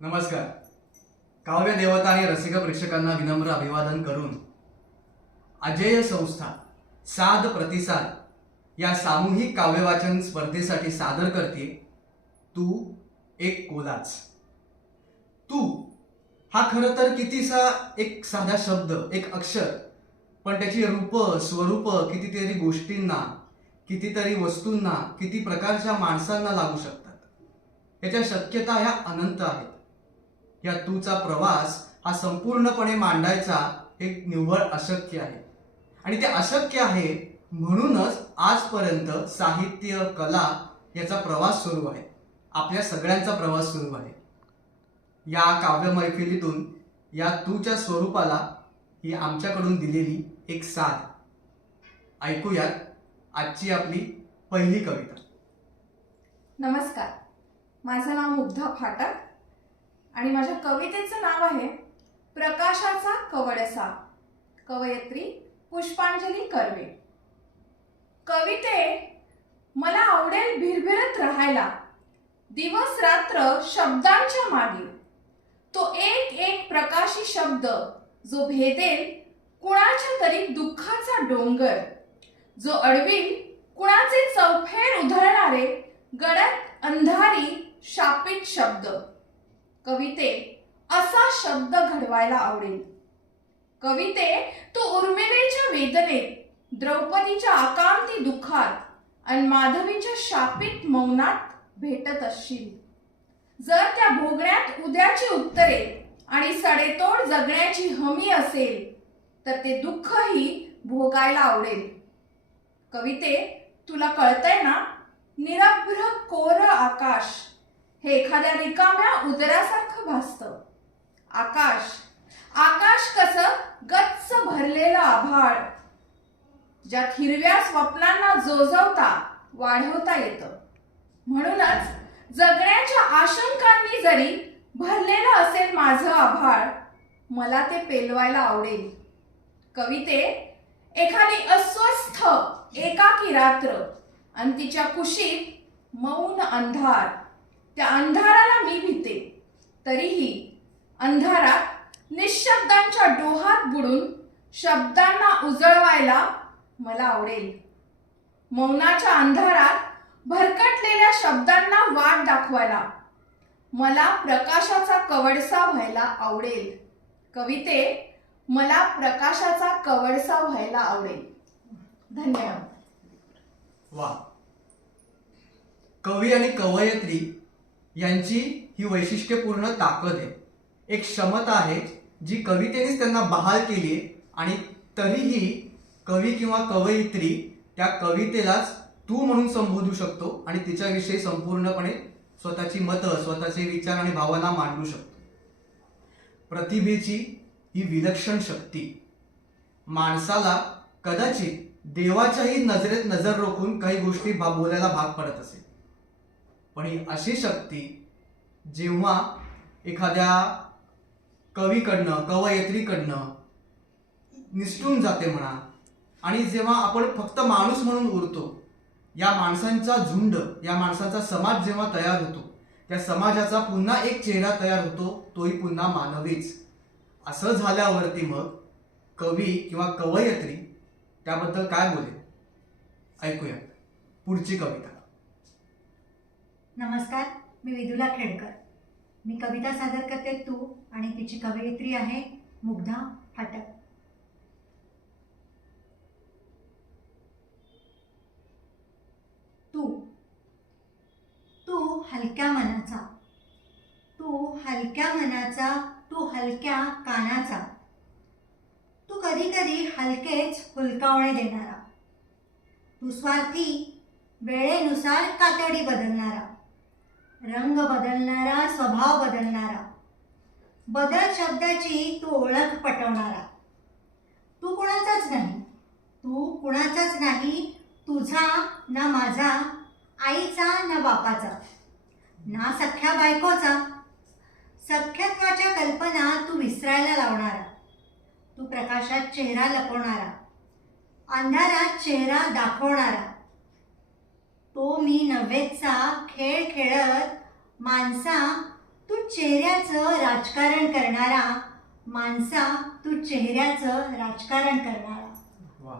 नमस्कार. काव्य देवता आणि रसिक प्रेक्षकांना विनम्र अभिवादन करून अजेय संस्था साद प्रतिसाद या सामूहिक काव्यवाचन स्पर्धेसाठी सादर करते तू एक कोलाज. तू हा खरं तर कितीसा एक साधा शब्द, एक अक्षर, पण त्याची रूप स्वरूप कितीतरी गोष्टींना, कितीतरी वस्तूंना, किती प्रकारच्या माणसांना लागू शकतात. याच्या शक्यता ह्या अनंत आहेत. या तूचा प्रवास हा संपूर्णपणे मांडायचा एक निव्वळ अशक्य आहे. आणि ते अशक्य आहे म्हणूनच आजपर्यंत साहित्य, कला याचा प्रवास सुरू आहे. आपल्या सगळ्यांचा प्रवास सुरू आहे. या काव्य मैफिलीतून या तूच्या स्वरूपाला ही आमच्याकडून दिलेली एक साथ. ऐकूयात आजची आपली पहिली कविता. नमस्कार, माझं नाव मुग्धा फाटक आणि माझ्या कवितेचं नाव आहे प्रकाशाचा कवडसा. कवयित्री पुष्पांजली कर्वे. कविते मला आवडेल भिरभिरत राहायला, दिवस रात्र शब्दांच्या मागे. तो एक एक प्रकाशी शब्द जो भेदेल कुणाच्या तरी दुःखाचा डोंगर, जो अडविल कुणाचे चौफेर उधळणारे गडद अंधारी शापित शब्द. कविते असा शब्द घडवायला आवडेल. कविते तू उर्मिलेच्या वेदनेत, द्रौपदीच्या आकांती दुःखात आणि माधवीच्या शापित मौनात भेटत असशील. जर त्या भोगण्यात उद्याची उत्तरे आणि सडेतोड जगण्याची हमी असेल तर ते दुःखही भोगायला आवडेल. कविते तुला कळतंय ना, निरभ्र कोर आकाश हे एखाद्या रिकाम्या उदरासारखं भासतं. आकाश आकाश कसं गच्च भरलेलं आभाळ, ज्यात हिरव्या स्वप्नांना जोजवता वाढवता येतं. म्हणूनच जगण्याच्या आशंकांनी जरी भरलेलं असेल माझं आभाळ, मला ते पेलवायला आवडेल. कविते एखादी अस्वस्थ एकाकी रात्र आणि तिच्या कुशीत मौन अंधार. त्या अंधाराला मी भीते, तरीही अंधारात निशब्दांच्या डोहात बुडून शब्दांना उजळवायला मला आवडेल. मौनाच्या अंधारात भरकटलेल्या शब्दांना वाट दाखवायला मला प्रकाशाचा कवडसा व्हायला आवडेल. कविते मला प्रकाशाचा कवडसा व्हायला आवडेल. धन्यवाद. वा. कवी आणि कवयित्री यांची ही वैशिष्ट्यपूर्ण ताकद आहे, एक क्षमता आहे जी कवितेनेच त्यांना बहाल केली आहे. आणि तरीही कवी किंवा कवयित्री त्या कवितेलाच तू म्हणून संबोधू शकतो आणि तिच्याविषयी संपूर्णपणे स्वतःची मतं, स्वतःचे विचार आणि भावना मांडू शकतो. प्रतिभेची ही विलक्षण शक्ती माणसाला कदाचित देवाच्याही नजरेत नजर रोखून काही गोष्टी बोलायला भाग पडत असेल. पण ही अशी शक्ती जेव्हा एखाद्या कवीकडनं, कवयित्रीकडनं निसटून जाते म्हणा, आणि जेव्हा आपण फक्त माणूस म्हणून उरतो, या माणसांचा झुंड, या माणसांचा समाज जेव्हा तयार होतो, त्या समाजाचा पुन्हा एक चेहरा तयार होतो, तोही पुन्हा मानवीच. असं झाल्यावरती मग कवी किंवा कवयित्री त्याबद्दल काय बोलेल, ऐकूयात पुढची कविता. नमस्कार, मी विदुला खेडकर. मी कविता सादर करते तू, आणि तिची कवयित्री आहे मुग्धा फाटक. तू तू हलक्या मनाचा, तू हलक्या मनाचा, तू हलक्या कानाचा. तू कधी कधी हलकेच हुलकावणे देणारा, तू स्वार्थी, वेळेनुसार कातडी बदलणारा, रंग बदलणारा, स्वभाव बदलणारा, बदल शब्दाची तू ओळख पटवणारा. तू कुणाचाच नाही, तू कुणाचाच नाही, तुझा ना माझा, आईचा ना बापाचा, ना सख्या बायकोचा. सख्यत्वाच्या कल्पना तू विसरायला लावणारा, तू प्रकाशात चेहरा लपवणारा, अंधारात चेहरा दाखवणारा. तो मी नव्हेचा खेळ खेळत माणसा तू चेहऱ्याचं राजकारण करणारा, माणसा तू चेहऱ्याचं राजकारण करणारा. वा.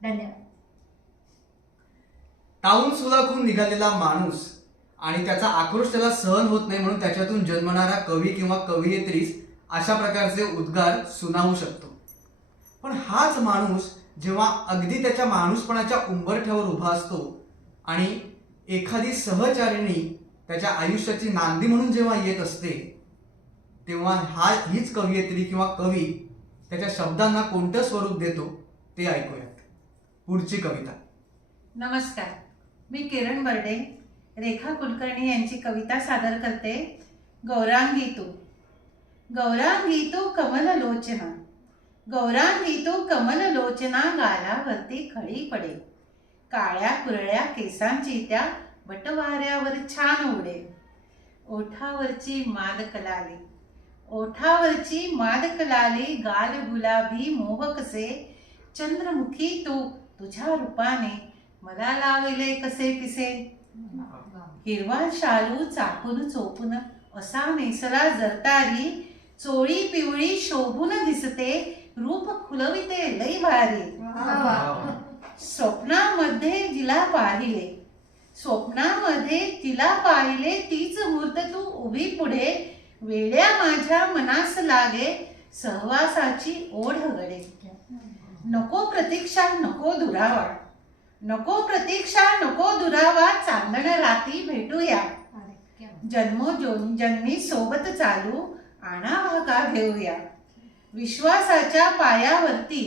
धन्यवाद. तावून सुलाखून निघालेला माणूस आणि त्याचा आक्रोश त्याला सहन होत नाही म्हणून त्याच्यातून जन्मणारा कवी किंवा कवयित्रीस अशा प्रकारचे उद्गार सुनावू शकतो. पण हाच माणूस जेव्हा अगदी त्याच्या माणूसपणाच्या उंबरठ्यावर उभा असतो आणि एखादी सहचारिणी त्याच्या आयुष्याची नांदी म्हणून जेव्हा येत असते, तेव्हा हीच कवयित्री किंवा कवी त्याच्या शब्दांना कोणतं स्वरूप देतो ते ऐकूयात. पुढची कविता. नमस्कार, मी किरण बर्डे रेखा कुलकर्णी यांची कविता सादर करते. गौरांगी तू. गौरांगी तू कमललोचना, गौरांगी तू कमललोचना, गालावरती खळी पडे, काळ्या कुरळ्या केसांची त्या बटवाऱ्यावर छान उडे, ओठावरची मादक लाली, ओठावरची मादक लाली, गाल गुलाबी मोहकसे, चंद्रमुखी तू तुझ्या रूपाने मला लावले कसे पिसे, हिरवा शालू चापून चोपून असा नेसला जरतारी, चोळी पिवळी शोभून दिसते, रूप खुलविते लई भारी, स्वप्नामध्ये जिला पाहिले, स्वप्नामध्ये तिला पाहिले, तीच मूर्त तू उभी पुढे, वेड्या माझ्या मनास लागे, सहवासाची ओढ गडे, नको प्रतीक्षा नको दुरावा, नको प्रतीक्षा नको दुरावा, चांदण राती भेटूया, जन्मोजन्मी सोबत चालू, आणाभागा घेऊया, विश्वासाच्या पायावरती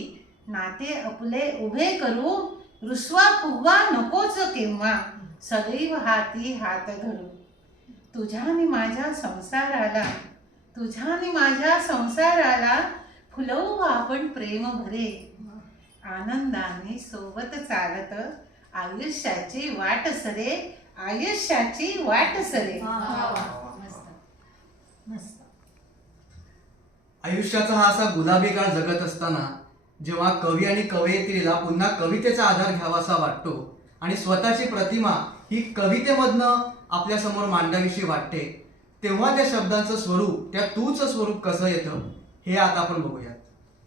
नाते आपले उभे करू, रुसवा फुगवा नकोच केव्हा, सदैव हाती हात धरू, तुझ्यानी माझ्या संसाराला, तुझ्यानी माझ्या संसाराला, फुलवू आपण प्रेम भरे, आनंदाने सोबत चालत, आयुष्याची वाट सरे, आयुष्याची वाट सरे. मस्त. आयुष्याचा हा असा गुलाबी काळ जगत असताना जेव्हा कवी आणि कवयित्रीला पुन्हा कवितेचा आधार घ्यावासा वाटतो आणि स्वतःची प्रतिमा ही कवितेमधनं आपल्या समोर मांडावीशी वाटते, तेव्हा त्या शब्दांचं स्वरूप, त्या तूचं स्वरूप कसं येतं हे आता आपण बघूयात.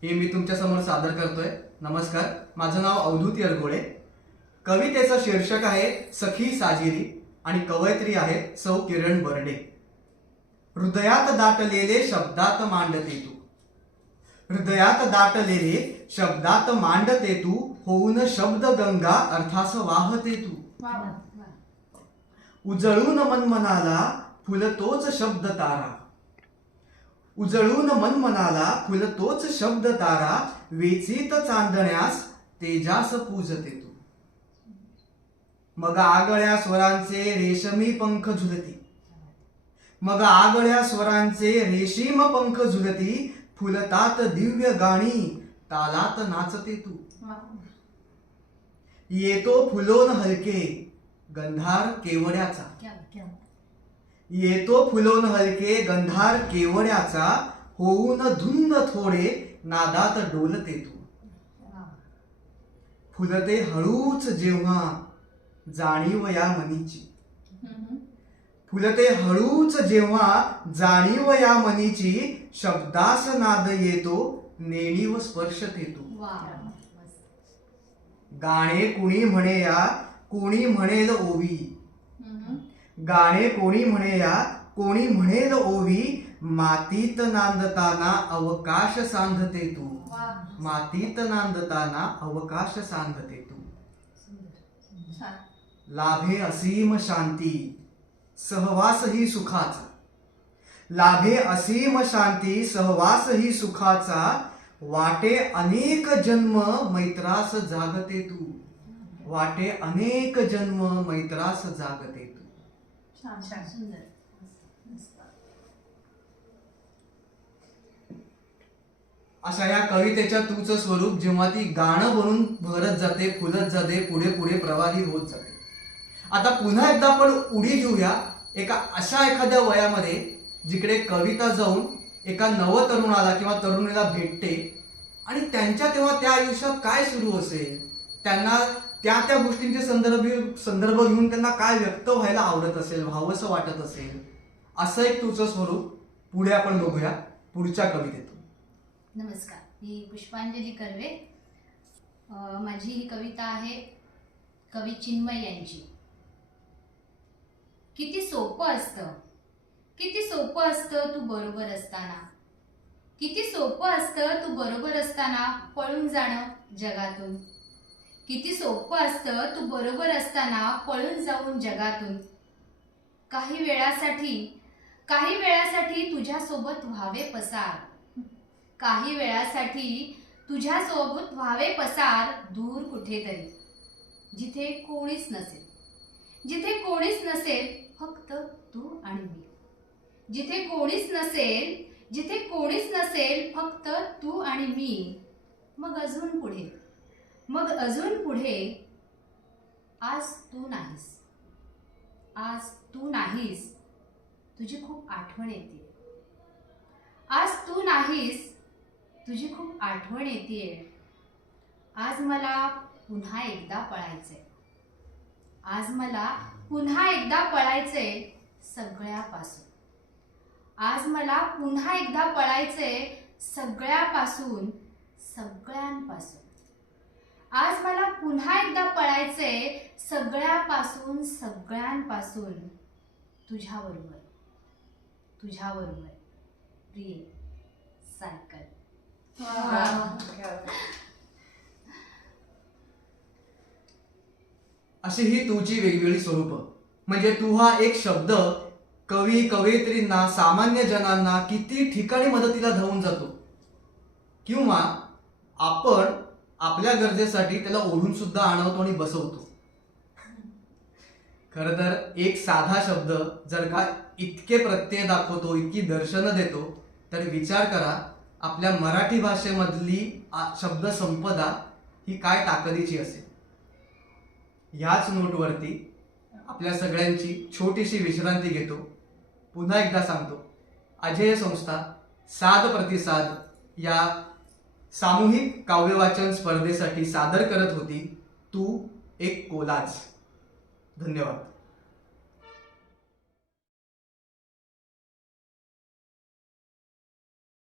हे मी तुमच्या समोर सादर करतोय. नमस्कार, माझं नाव अवधूत येरगोळे. कवितेचं शीर्षक आहे सखी साजिरी आणि कवयित्री आहे सौ किरण बर्डे. हृदयात दाटलेले शब्दात मांडते तू, हृदयात दाटलेले शब्दात मांडते तू, होऊन शब्द गंगा अर्थास वाहते तू, उजळून मनमनाला फुलतोच शब्द तारा, उजळून मनमनाला फुलतोच शब्द तारा, वेचीत चांदण्यास तेजास पूजते तू, मग आगळ्या स्वरांचे रेशमी पंख झुलती, मग आगळ्या स्वरांचे रेशीम पंख झुलती, फुलतात दिव्य गाणी तालात नाचते तू, येतो फुलोन हलके गंधार केवड्याचा, येतो फुलोन हलके गंधार केवड्याचा, होऊन धुंद थोडे नादात डोलते तू, फुलते हळूच जेव्हा जाणीव या मनीची, फुलते हळूच जेव्हा जाणीव या मनीची, शब्दास नाद येतो नेणीव स्पर्शते तू, गाणे कुणी म्हणे या कोणी म्हणेल ओवी, गाणे कोणी म्हणे या कोणी म्हणेल ओवी, मातीत नांदताना अवकाश सांधते तू, मातीत नांदताना अवकाश सांधते तू, लाभे असीम शांती सहवास ही सुखाचा, लाभे असीम शांती सहवास ही सुखाचा, वाटे अनेक जन्म मैत्रास जागते तू, वाटे अनेक जन्म मैत्रास जागते तू. अशा या कवितेच्या तूचं स्वरूप जेव्हा ती गाणं बनून भरत जाते, फुलत जाते, पुढे पुढे प्रवाही होत जाते. आता पुन्हा एकदा आपण उडी घेऊया अशा एखाद्या वयामध्ये जिकडे कविता जाऊन एका नवतरुणाला किंवा तरुणीला भेटते आणि त्यांच्या तेव्हा त्या आयुष्यात काय सुरू असेल, त्यांना त्या त्या गोष्टींचे संदर्भ घेऊन त्यांना काय व्यक्त व्हायला आवडत असेल, व्हावंसं वाटत असेल, असं एक तुझं स्वरूप पुढे आपण बघूया पुढच्या कवितेतून. नमस्कार, मी पुष्पांजली कर्वे. माझी ही कविता आहे कवी चिन्मय यांची. किती सोपं असतं, किती सोपं असतं तू बरोबर असताना, किती सोपं असतं तू बरोबर असताना पळून जाणं जगातून, किती सोपं असतं तू बरोबर असताना पळून जाऊन जगातून. काही वेळासाठी तुझ्यासोबत व्हावे पसार, काही वेळासाठी तुझ्यासोबत व्हावे पसार दूर कुठेतरी, जिथे कोणीच नसेल, जिथे कोणीच नसेल फक्त तू आणि मी, जिथे कोणीच नसेल, जिथे कोणीच नसेल फक्त तू आणि मी. मग अजून पुढे, मग अजून पुढे. आज तू नाहीस, आज तू नाहीस, तुझी खूप आठवण येते. आज तू नाहीस, तुझी खूप आठवण येते. आज मला पुन्हा एकदा पळायचंय, आज मला पुन्हा एकदा पळायचंय सगळ्यापासून, आज मला पुन्हा एकदा पळायचंय सगळ्यापासून, सगळ्यांपासून. आज मला पुन्हा एकदा पळायचंय सगळ्यापासून, सगळ्यांपासून. तुझ्याबरोबर, तुझ्याबरोबर प्रिय सायकल. अशी ही तुझी वेगवेगळी स्वरूपं. म्हणजे तू हा एक शब्द कवी कवयित्रींना, सामान्य जनांना किती ठिकाणी मदतीला धावून जातो, किंवा आपण आपल्या गरजेसाठी त्याला ओढून सुद्धा आणवतो आणि बसवतो. खर तर एक साधा शब्द जर का इतके प्रत्यय दाखवतो, इतकी दर्शनं देतो, तर विचार करा आपल्या मराठी भाषेमधली शब्द संपदा ही काय ताकदीची असेल. ह्याच नोटवरती आपल्या सगळ्यांची छोटीशी विश्रांती घेतो. पुन्हा एकदा सांगतो, अजेय संस्था साद प्रतिसाद या सामूहिक काव्यवाचन स्पर्धेसाठी सादर करत होती तू एक कोलाज. धन्यवाद.